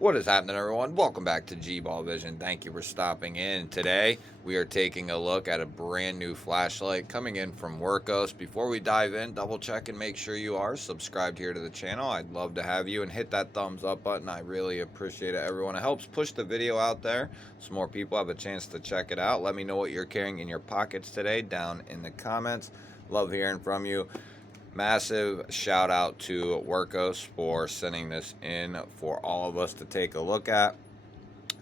What is happening, everyone? Welcome back to G-Ball Vision. Thank you for stopping in. Today, we are taking a look at a brand new flashlight coming in from Wurkkos. Before we dive in, double check and make sure you are subscribed here to the channel. I'd love to have you, and hit that thumbs up button. I really appreciate it, everyone. It helps push the video out there so more people have a chance to check it out. Let me know what you're carrying in your pockets today down in the comments. Love hearing from you. Massive shout out to Wurkkos for sending this in for all of us to take a look at.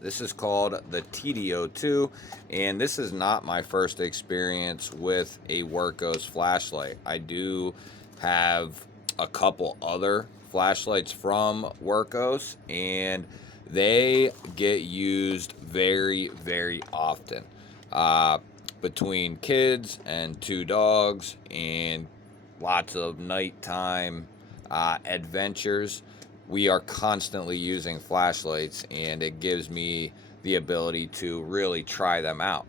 This is called the TD02, and this is not my first experience with a Wurkkos flashlight. I do have a couple other flashlights from Wurkkos, and they get used very, very often. Between kids and two dogs and lots of nighttime adventures, we are constantly using flashlights, and it gives me the ability to really try them out.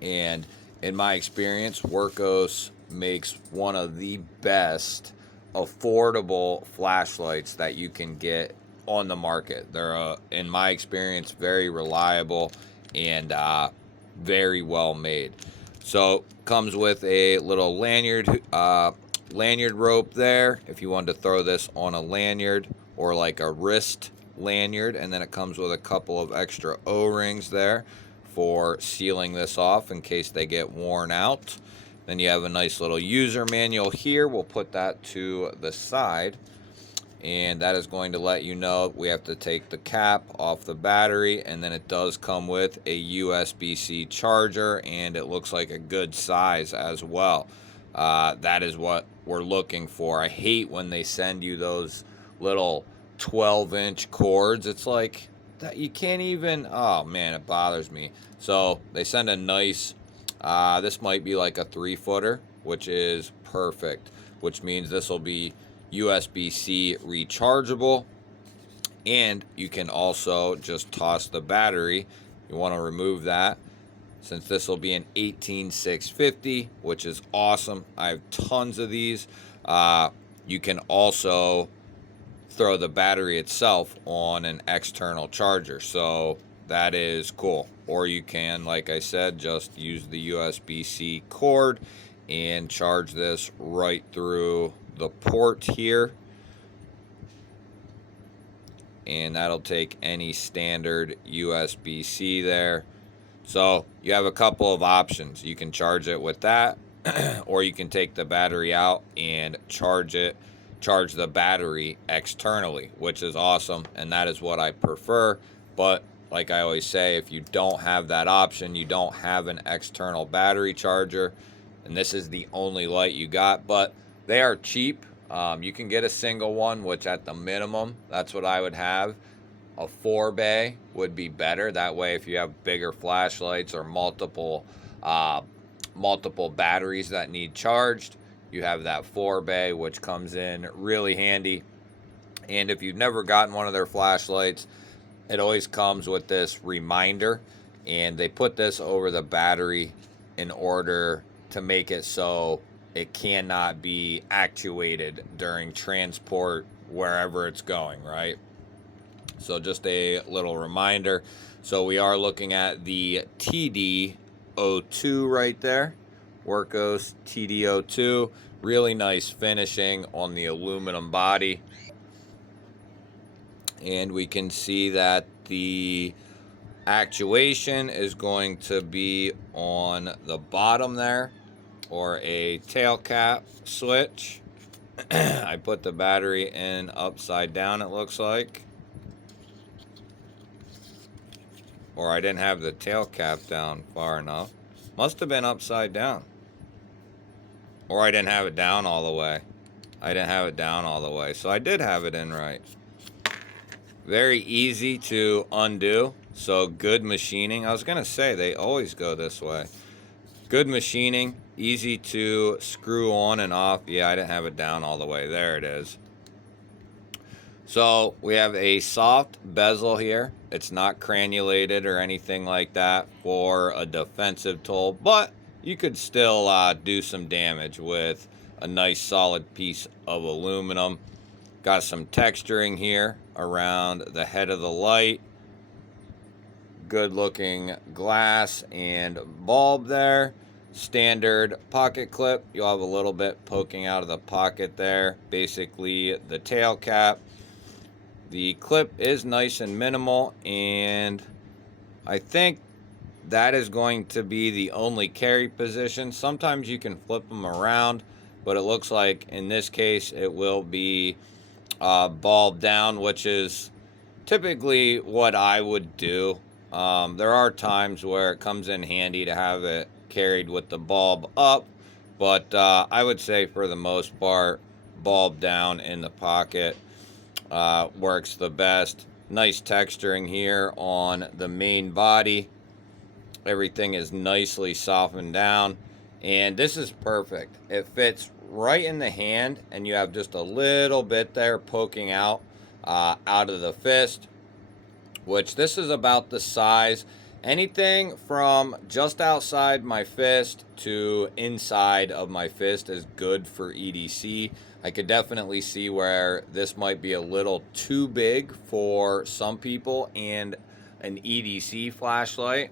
And in my experience, Wurkkos makes one of the best affordable flashlights that you can get on the market. They're, in my experience, very reliable and very well made. So comes with a little lanyard rope there if you wanted to throw this on a lanyard or like a wrist lanyard, and then it comes with a couple of extra O-rings there for sealing this off in case they get worn out. Then you have a nice little user manual here. We'll put that to the side, and that is going to let you know we have to take the cap off the battery, and then it does come with a USB-C charger, and it looks like a good size as well. That is what we're looking for. I hate when they send you those little 12-inch cords. It's like that you can't even, oh man, it bothers me. So they send a nice, this might be like a 3-footer, which is perfect, which means this will be USB-C rechargeable, and you can also just toss the battery. You want to remove that, since this will be an 18650, which is awesome. I have tons of these. You can also throw the battery itself on an external charger, so that is cool. Or you can, like I said, just use the USB-C cord and charge this right through the port here, and that'll take any standard USB-C there. So you have a couple of options. You can charge it with that or you can take the battery out and charge the battery externally, which is awesome, and that is what I prefer. But like I always say, if you don't have that option, you don't have an external battery charger, and this is the only light you got, but they are cheap. You can get a single one, which at the minimum, that's what I would have. A 4-bay would be better. That way, if you have bigger flashlights or multiple batteries that need charged, you have that 4-bay, which comes in really handy. And if you've never gotten one of their flashlights, it always comes with this reminder, and they put this over the battery in order to make it so it cannot be actuated during transport wherever it's going, right? So just a little reminder. So we are looking at the TD02 right there. Wurkkos TD02. Really nice finishing on the aluminum body. And we can see that the actuation is going to be on the bottom there, or a tail cap switch. I put the battery in upside down, it looks like. Or I didn't have the tail cap down far enough. Must have been upside down. Or I didn't have it down all the way. I didn't have it down all the way. So I did have it in right. Very easy to undo. So good machining. I was going to say they always go this way. Good machining. Easy to screw on and off. Yeah, I didn't have it down all the way. There it is. So we have a soft bezel here. It's not cranulated or anything like that for a defensive tool, but you could still do some damage with a nice solid piece of aluminum. Got some texturing here around the head of the light. Good looking glass and bulb there. Standard pocket clip. You'll have a little bit poking out of the pocket there. Basically the tail cap. The clip is nice and minimal, and I think that is going to be the only carry position. Sometimes you can flip them around, but it looks like in this case it will be bulb down, which is typically what I would do. There are times where it comes in handy to have it carried with the bulb up, but I would say for the most part, bulb down in the pocket works the best. Nice texturing here on the main body. Everything is nicely softened down, and this is perfect. It fits right in the hand, and you have just a little bit there poking out of the fist, which this is about the size. Anything from just outside my fist to inside of my fist is good for EDC. I could definitely see where this might be a little too big for some people and an EDC flashlight.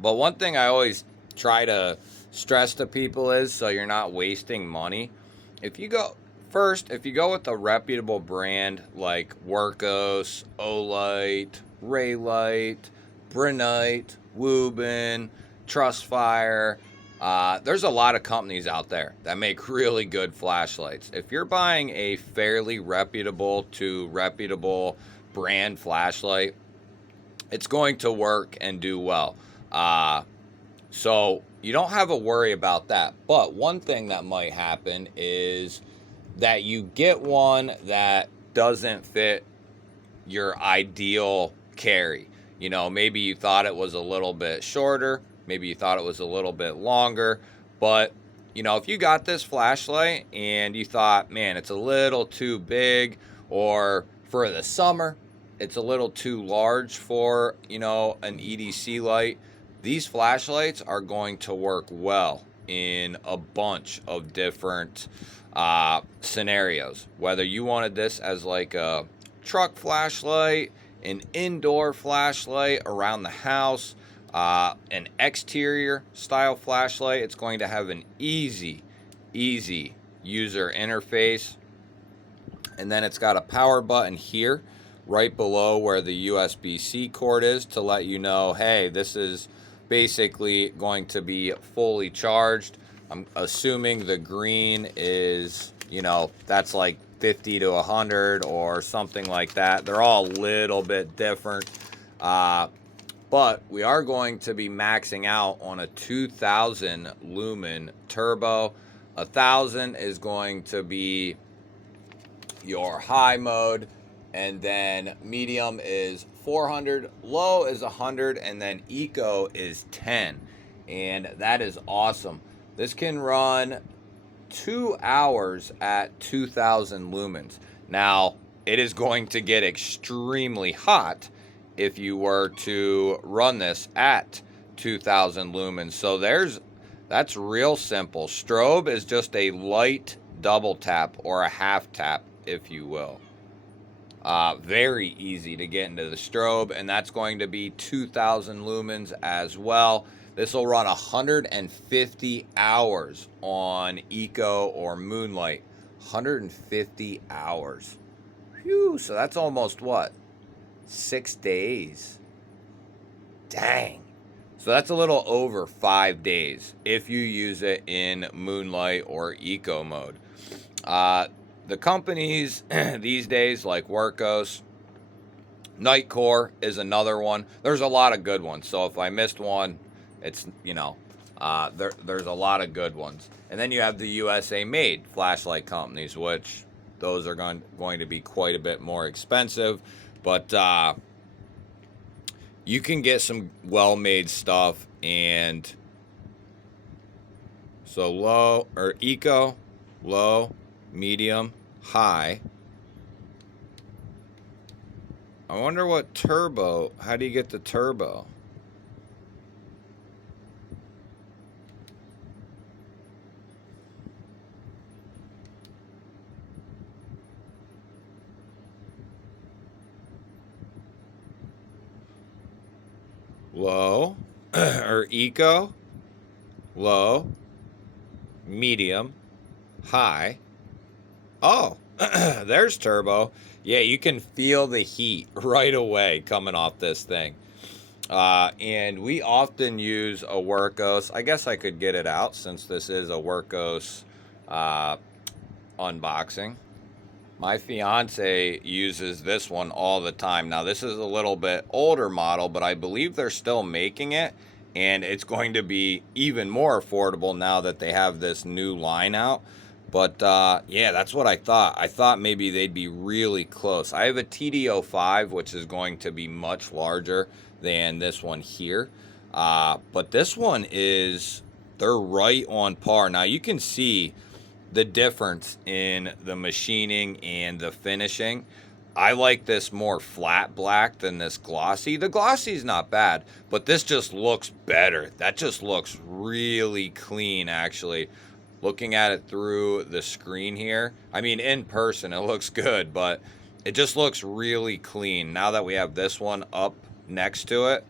But one thing I always try to stress to people is, so you're not wasting money, if you go with a reputable brand like Wurkkos, Olight, Raylight, Brunite, Wuben, Trustfire, there's a lot of companies out there that make really good flashlights. If you're buying a fairly reputable to reputable brand flashlight, it's going to work and do well. So you don't have a worry about that. But one thing that might happen is that you get one that doesn't fit your ideal carry. You know, maybe you thought it was a little bit shorter, maybe you thought it was a little bit longer, but you know, if you got this flashlight and you thought, man, it's a little too big, or for the summer, it's a little too large for, you know, an EDC light, these flashlights are going to work well in a bunch of different scenarios. Whether you wanted this as like a truck flashlight, an indoor flashlight around the house, an exterior style flashlight, it's going to have an easy user interface. And then it's got a power button here right below where the USB-C cord is to let you know, hey, this is basically going to be fully charged. I'm assuming the green is, you know, that's like 50 to 100 or something like that. They're all a little bit different. But we are going to be maxing out on a 2000 lumen turbo. 1000 is going to be your high mode, and then medium is 400, low is 100, and then eco is 10. And that is awesome. This can run 2 hours at 2000 lumens. Now, it is going to get extremely hot if you were to run this at 2000 lumens. So that's real simple. Strobe is just a light double tap or a half tap, if you will. Very easy to get into the strobe, and that's going to be 2000 lumens as well. This will run 150 hours on Eco or Moonlight. 150 hours. Phew, so that's almost what? 6 days. Dang. So that's a little over 5 days if you use it in Moonlight or Eco mode. The companies these days like Wurkkos, Nightcore is another one. There's a lot of good ones. So if I missed one, it's, you know, there's a lot of good ones. And then you have the USA made flashlight companies, which those are going to be quite a bit more expensive. But you can get some well-made stuff. And so low or eco, low, medium, high. I wonder what turbo, how do you get the turbo? low, or eco, low, medium, high. Oh, there's turbo. Yeah, you can feel the heat right away coming off this thing. And we often use a Wurkkos. I guess I could get it out since this is a Wurkkos unboxing. My fiance uses this one all the time. Now, this is a little bit older model, but I believe they're still making it, and it's going to be even more affordable now that they have this new line out. But yeah, that's what I thought. I thought maybe they'd be really close. I have a TD05, which is going to be much larger than this one here. But this one is, they're right on par. Now, you can see the difference in the machining and the finishing. I like this more flat black than this glossy. The glossy is not bad, but this just looks better. That just looks really clean, actually. Looking at it through the screen here, I mean, in person, it looks good, but it just looks really clean. Now that we have this one up next to it,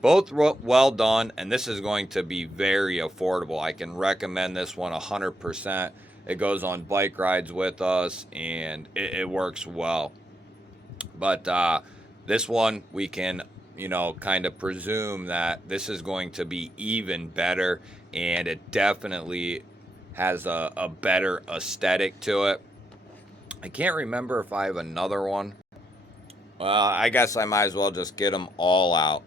both well done, and this is going to be very affordable. I can recommend this one 100%. It goes on bike rides with us, and it works well. But this one, we can, you know, kind of presume that this is going to be even better, and it definitely has a better aesthetic to it. I can't remember if I have another one. I guess I might as well just get them all out.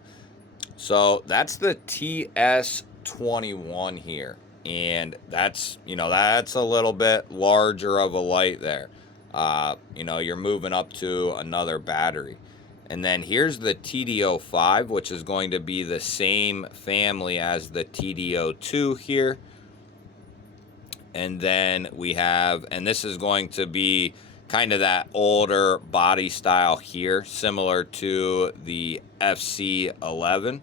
So that's the TS21 here. And that's, you know, that's a little bit larger of a light there. You know, you're moving up to another battery. And then here's the TD05, which is going to be the same family as the TD02 here. And then we have, and this is going to be kind of that older body style here, similar to the FC11.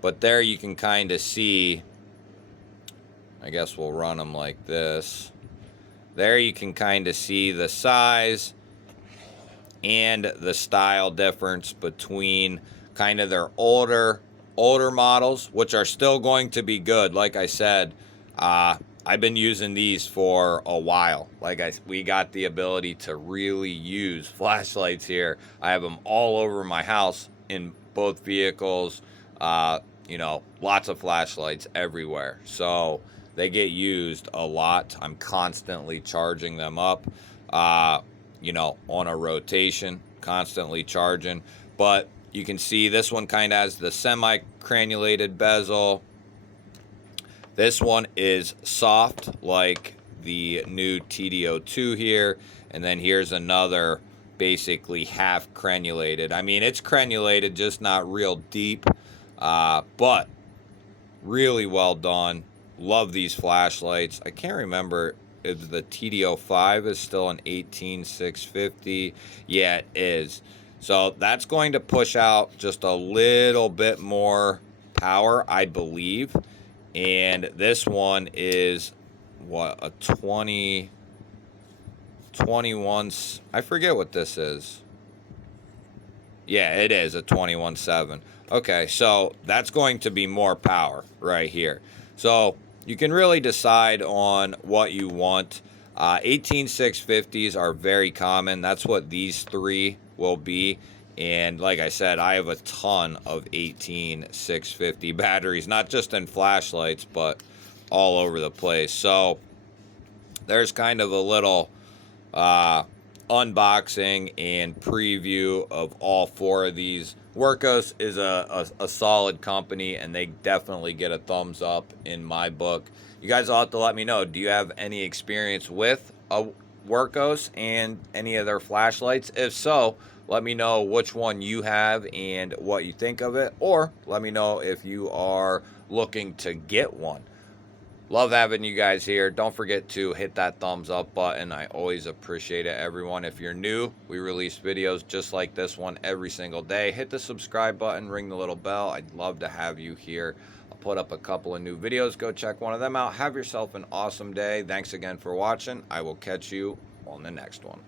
But there you can kind of see, I guess we'll run them like this. There you can kind of see the size and the style difference between kind of their older models, which are still going to be good. Like I said, I've been using these for a while. We got the ability to really use flashlights here. I have them all over my house in both vehicles. You know, lots of flashlights everywhere. So they get used a lot. I'm constantly charging them up, you know, on a rotation, constantly charging. But you can see this one kind of has the semi-cranulated bezel. This one is soft like the new TD02 here. And then here's another basically half crenulated. I mean, it's crenulated, just not real deep. But really well done. Love these flashlights. I can't remember if the TD05 is still an 18650. Yeah, it is. So that's going to push out just a little bit more power, I believe. And this one is what, a 21, I forget what this is. Yeah, it is a 21.7. Okay, so that's going to be more power right here. So you can really decide on what you want. 18650s are very common. That's what these three will be. And like I said, I have a ton of 18650 batteries, not just in flashlights, but all over the place. So there's kind of a little unboxing and preview of all four of these. Wurkkos is a solid company, and they definitely get a thumbs up in my book. You guys will have to let me know, do you have any experience with a Wurkkos and any of their flashlights? If so, let me know which one you have and what you think of it, or let me know if you are looking to get one. Love having you guys here. Don't forget to hit that thumbs up button. I always appreciate it, everyone. If you're new, we release videos just like this one every single day. Hit the subscribe button, ring the little bell. I'd love to have you here. I'll put up a couple of new videos. Go check one of them out. Have yourself an awesome day. Thanks again for watching. I will catch you on the next one.